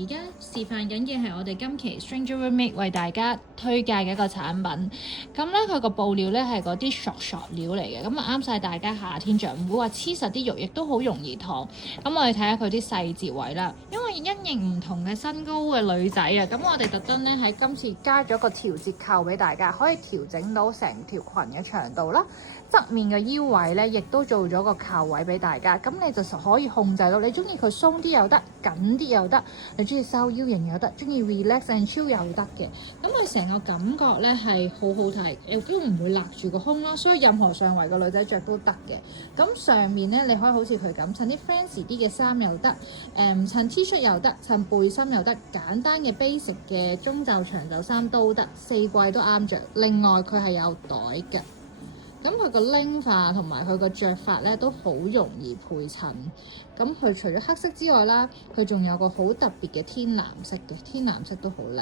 而家示範緊嘅係我哋今期 Stranger Roommate 為大家推介嘅一個產品。咁咧佢個布料咧係嗰啲索料嚟嘅，咁啊啱晒大家夏天着，唔會話黐實啲肉，亦都好容易燙。咁我哋睇下佢啲細節位啦。因為因應唔同嘅身高嘅女仔啊，咁我哋特登咧喺今次加咗個調節扣俾大家，可以調整到成條裙嘅長度啦。側面嘅腰位咧，亦都做咗個扣位俾大家，咁你就可以控制到你中意佢鬆啲又得，緊啲又得，你中意收腰型又得，中意 relax and chill 又得嘅。咁佢成個感覺咧係好好睇，亦都唔會勒住個胸咯，所以任何上圍嘅女仔着都得嘅。咁上面咧你可以好似佢咁襯啲 fancy 啲嘅衫又得，襯 T 恤又得，襯背心又得，簡單嘅 basic 嘅中袖長袖衫都得，四季都啱着。另外佢係有袋嘅。咁佢個拎法同埋佢個着法咧都好容易配襯。咁佢除咗黑色之外啦，佢仲有個好特別嘅天藍色嘅，天藍色都好靚。